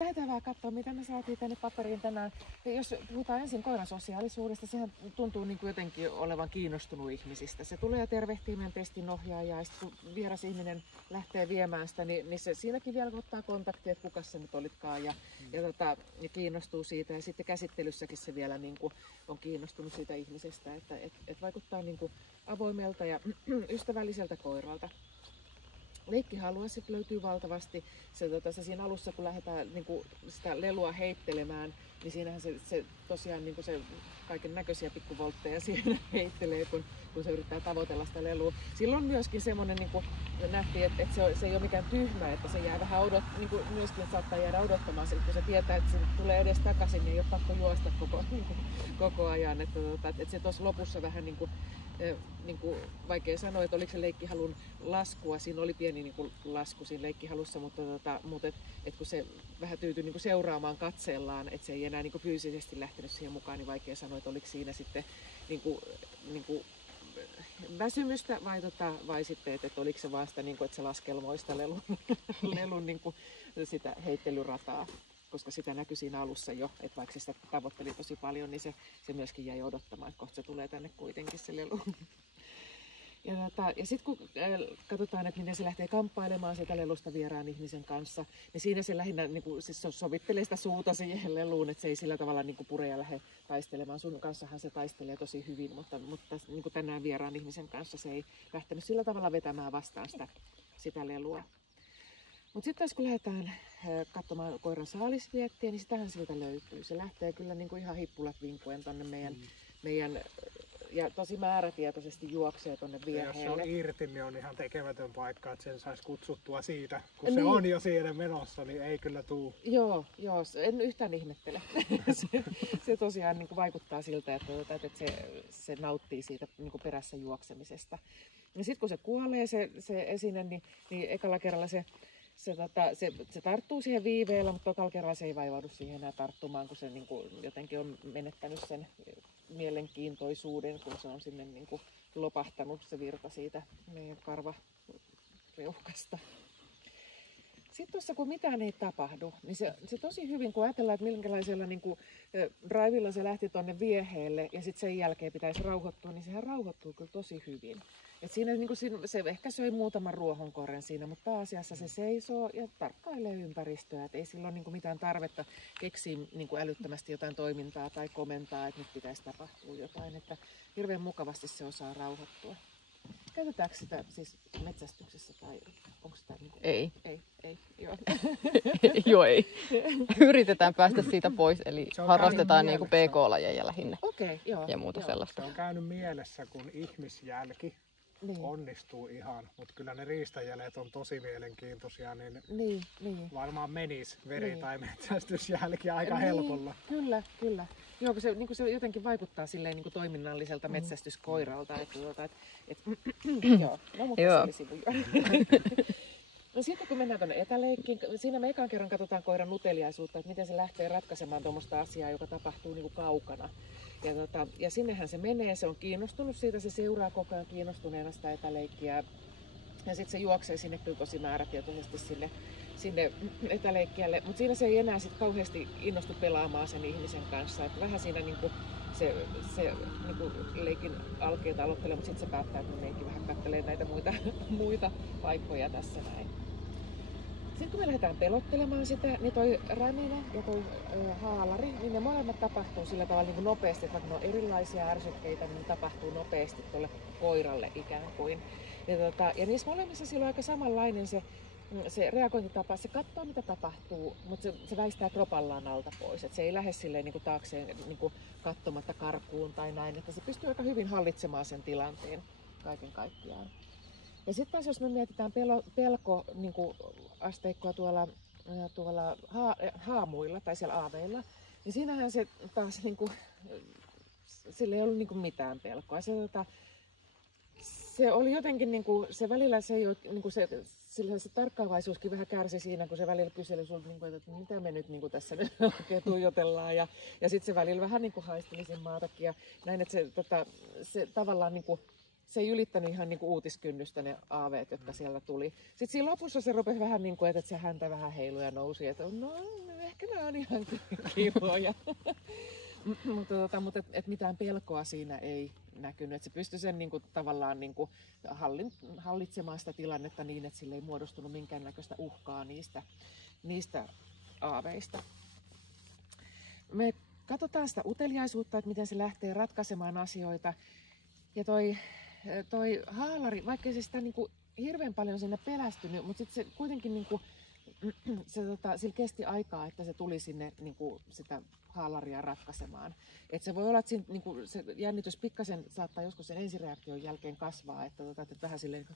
Lähdetään vähän katsomaan, mitä me saatiin tänne paperiin tänään. Jos puhutaan ensin koiran sosiaalisuudesta, sehän tuntuu niin kuin jotenkin olevan kiinnostunut ihmisistä. Se tulee ja tervehtii meidän testinohjaajaa, ja sitten kun vieras ihminen lähtee viemään sitä, niin se siinäkin vielä ottaa kontaktia, että kuka se nyt olitkaan, ja kiinnostuu siitä. Ja sitten käsittelyssäkin se vielä niin kuin on kiinnostunut siitä ihmisestä, että vaikuttaa niin kuin avoimelta ja ystävälliseltä koiralta. Leikkihalua sitten löytyy valtavasti. Se siinä alussa, kun lähdetään niin sitä lelua heittelemään, niin siinähän se tosiaan niin se kaiken näköisiä pikkuvoltteja siinä heittelee, kun se yrittää tavoitella sitä lelua. Silloin myöskin semmoinen, niin kuin nähtiin, että se ei ole mikään tyhmä, että se jää vähän niin myöskin saattaa jäädä odottamaan, kun se tietää, että se tulee edes takaisin, niin ei ole pakko juosta koko ajan. Että se tuossa lopussa vähän niin kuin vaikea sanoa, että oliko se leikkihalun laskua. Siinä oli pieni niin kuin lasku siinä leikkihalussa, mutta kun se vähän tyytyi niin kuin seuraamaan katseellaan, että se ei enää niin kuin fyysisesti lähtenyt siihen mukaan, niin vaikea sanoa, että oliko siinä sitten niin kuin väsymystä vai sitten, että oliko se vasta niin kuin, että se laskelmoi sitä lelun niin kuin sitä heittelyrataa. Koska sitä näkyi siinä alussa jo, että vaikka se sitä tavoitteli tosi paljon, niin se myöskin jäi odottamaan, että kohta se tulee tänne kuitenkin se lelu. Ja sitten kun katsotaan, että miten se lähtee kamppailemaan sitä lelusta vieraan ihmisen kanssa, niin siinä se lähinnä niin kuin, siis sovittelee sitä suuta siihen leluun, että se ei sillä tavalla niin kuin pure ja lähde taistelemaan. Sun kanssahan se taistelee tosi hyvin, mutta niin kuin tänään vieraan ihmisen kanssa se ei lähtenyt sillä tavalla vetämään vastaan sitä lelua. Mutta sitten taas kun lähdetään katsomaan koiran saalisviettiä, niin sitähän siltä löytyy. Se lähtee kyllä niin kuin ihan hippulat vinkkuen tonne meidän ja tosi määrätietoisesti juoksee tonne vieheelle. Ja jos se on irti, niin on ihan tekemätön paikka, että sen saisi kutsuttua siitä. Kun se on jo siinä menossa, niin ei kyllä tuu. Joo, en yhtään ihmettele. se tosiaan niin kuin vaikuttaa siltä, että se nauttii siitä niin kuin perässä juoksemisesta. Ja sitten kun se kuolee se esine, niin ekalla kerralla se tarttuu siihen viiveellä, mutta tokalla kerralla se ei vaivaudu siihen enää tarttumaan, kun se niin kuin jotenkin on menettänyt sen mielenkiintoisuuden, kun se on sinne niin kuin lopahtanut se virta siitä meidän karvareuhkasta. Sitten tuossa kun mitään ei tapahdu, niin se tosi hyvin, kun ajatellaan, että minkälaisella niin kuin drivilla se lähti tuonne vieheelle ja sitten sen jälkeen pitäisi rauhoittua, niin sehän rauhoittuu kyllä tosi hyvin. Et siinä, niin kuin se ehkä söi muutaman ruohonkorren siinä, mutta pääasiassa se seisoo ja tarkkailee ympäristöä. Et ei sillä ole niin kuin mitään tarvetta keksiä niin kuin älyttömästi jotain toimintaa tai komentaa, että nyt pitäisi tapahtua jotain. Että hirveän mukavasti se osaa rauhoittua. Käytetäänkö sitä siis metsästyksessä tai onko sitä niin kuin... Ei. Ei, joo. Joo, ei. Yritetään päästä siitä pois, eli harrastetaan niinku PK-lajeja lähinnä. Okei, joo. Ja muuta sellaista. Se on käynyt mielessä, kun ihmisjälki onnistuu ihan, mutta kyllä ne riistajäljet on tosi mielenkiintoisia, niin. Varmaan menisi veri- tai metsästysjälki aika helpolla. Kyllä. Joo, kun se jotenkin vaikuttaa silleen niin kuin toiminnalliselta metsästyskoiralta. Joo, no mutta se oli sivuja. No sitten kun mennään tuonne etäleikkiin, siinä me ekan kerran katsotaan koiran uteliaisuutta, että miten se lähtee ratkaisemaan tuommoista asiaa, joka tapahtuu niin kuin kaukana. Ja sinnehän se menee, se on kiinnostunut siitä, se seuraa koko ajan kiinnostuneena sitä etäleikkiä. Ja sitten se juoksee sinne kyllä tosi määrätietoisesti sinne etäleikkiälle, mutta siinä se ei enää sit kauheasti innostu pelaamaan sen ihmisen kanssa. Et vähän siinä niinku se niinku leikin alkeita aloittelee, mutta sitten se päättää, että meneekin vähän kattelee näitä muita paikkoja tässä näin. Sitten kun me lähdetään pelottelemaan sitä, niin toi räminä ja toi haalari, niin ne molemmat tapahtuu sillä tavalla niin kuin nopeasti, että vaikka ne on erilaisia ärsykkeitä, niin ne tapahtuu nopeasti tuolle koiralle ikään kuin. Ja niissä molemmissa sillä on aika samanlainen se reagointitapa, se katsoo mitä tapahtuu, mutta se väistää kropallaan alta pois. Et se ei lähde silleen niin kuin taakseen niin kuin katsomatta karkuun tai näin, että se pystyy aika hyvin hallitsemaan sen tilanteen kaiken kaikkiaan. Ja sitten taas jos me mietitään pelko niin kuin asteikkoa tuolla haamuilla tai siellä aaveilla, niin siinähän se taas niin kuin, sillä ei ollut niin kuin mitään pelkoa. Se oli jotenkin, niin kuin, se välillä se ei ole, niin kuin sillä se tarkkaavaisuuskin vähän kärsi siinä, kun se välillä kyseli sulta, niin kuin, että mitä me nyt niin kuin tässä nyt oikein tuijotellaan. Ja sitten se välillä vähän niin kuin haisteli sen maatakin ja näin, että se tavallaan niin kuin, se ei ylittänyt ihan niin kuin uutiskynnystä ne aaveet, jotka sieltä tuli. Sitten siinä lopussa se rupesi vähän niin kuin, että se häntä vähän heilui ja nousi, että no ehkä nämä on ihan kivoja. Mutta mitään pelkoa siinä ei näkynyt. Et se pystyi sen niin kuin, tavallaan niin kuin, hallitsemaan sitä tilannetta niin, että sille ei muodostunut minkäännäköistä uhkaa niistä aaveista. Me katsotaan sitä uteliaisuutta, että miten se lähtee ratkaisemaan asioita. Ja toi haalari, vaikka se sitä niin kuin, hirveän paljon siinä pelästynyt, mutta sitten se kuitenkin niin kuin, sillä kesti aikaa, että se tuli sinne niin kuin sitä haalaria ratkaisemaan. Et se voi olla, että niin kuin se jännitys pikkasen saattaa joskus sen ensireaktion jälkeen kasvaa, että vähän silleen,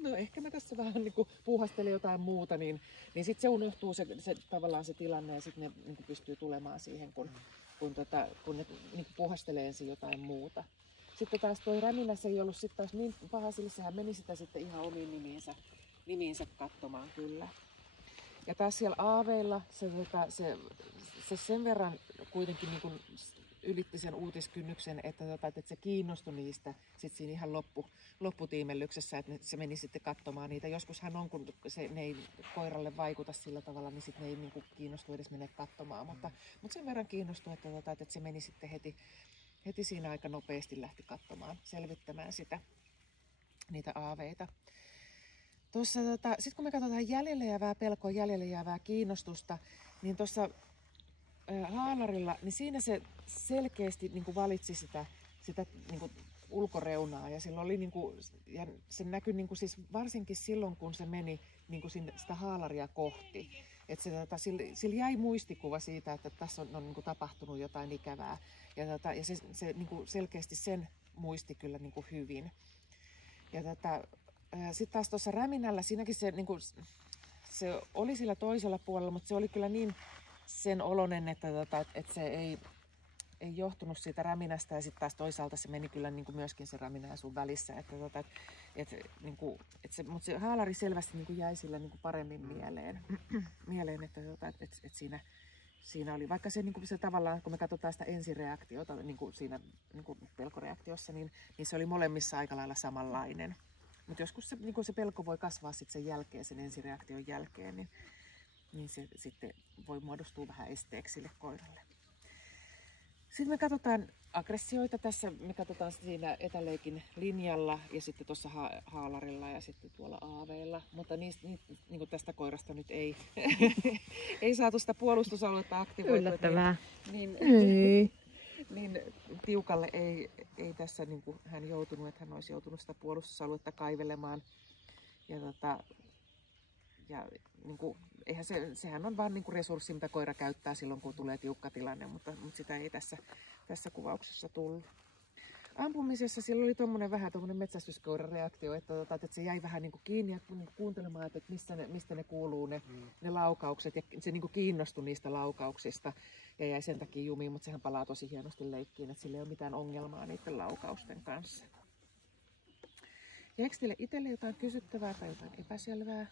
no ehkä mä tässä vähän niin kuin puuhastelen jotain muuta, niin sitten se unohtuu tavallaan se tilanne ja sitten ne niin kuin pystyy tulemaan siihen, kun ne niin kuin puuhastelee ensin jotain muuta. Sitten taas toi räminä, se ei ollut sitten taas niin paha, sillä sehän meni sitä sitten ihan omiin nimiinsä katsomaan kyllä. Ja taas siellä aaveilla se sen verran kuitenkin niin kuin ylitti sen uutiskynnyksen, että se kiinnostui niistä sit siinä ihan lopputiimellyksessä, että se meni sitten katsomaan niitä. Joskushan on, kun ne ei koiralle vaikuta sillä tavalla, niin sitten ne ei niin kuin kiinnostu edes mennä katsomaan. Mutta sen verran kiinnostui, että se meni sitten heti siinä aika nopeasti lähti katsomaan, selvittämään niitä aaveita. Sitten kun me katsotaan jäljelle jäävää pelkoa, jäljelle jäävää kiinnostusta, niin tuossa haalarilla, niin siinä se selkeästi niin kuin valitsi sitä niin kuin ulkoreunaa ja sillä oli niin kuin, ja se näkyi niin kuin siis varsinkin silloin, kun se meni niin kuin sitä haalaria kohti. Että sillä jäi muistikuva siitä, että tässä on niin kuin tapahtunut jotain ikävää ja se niin kuin selkeästi sen muisti kyllä niin kuin hyvin. Ja sitten taas tuossa räminällä, siinäkin se, niin kuin, se oli sillä toisella puolella, mutta se oli kyllä niin sen oloinen, että se ei johtunut siitä räminästä. Ja sitten taas toisaalta se meni kyllä niin kuin myöskin se räminä ja sun välissä. Mutta se haalari selvästi niin kuin jäi sillä niin kuin paremmin mieleen että siinä oli, vaikka se, niin kuin se tavallaan, kun me katsotaan sitä ensireaktiota niin kuin siinä niin kuin pelkoreaktiossa, niin se oli molemmissa aika lailla samanlainen. Mutta joskus se, niin se pelko voi kasvaa sit sen jälkeen, sen ensireaktion jälkeen, niin se sitten voi muodostua vähän esteeksi sille koiralle. Sitten me katsotaan aggressioita tässä, me katsotaan siinä etäleikin linjalla ja sitten tuossa haalarilla ja sitten tuolla aaveilla, mutta niin tästä koirasta nyt ei saatu sitä puolustusaluetta aktivoitua. Yllättävää. Niin tiukalle ei tässä niin kuin hän joutunut, että hän olisi joutunut sitä puolustusaluetta kaivelemaan. Ja niin kuin, eihän sehän on vain niin kuin resurssi, mitä koira käyttää silloin, kun tulee tiukka tilanne, mutta sitä ei tässä kuvauksessa tullut. Ampumisessa sillä oli vähän tuommoinen metsästyskoiran reaktio, että se jäi vähän niin kuin kiinni ja kuuntelemaan, että mistä ne kuuluu ne laukaukset. Ja se niin kuin kiinnostui niistä laukauksista ja jäi sen takia jumiin, mutta sehän palaa tosi hienosti leikkiin, että sillä ei ole mitään ongelmaa niiden laukausten kanssa. Jäikö teille itselle jotain kysyttävää tai jotain epäselvää?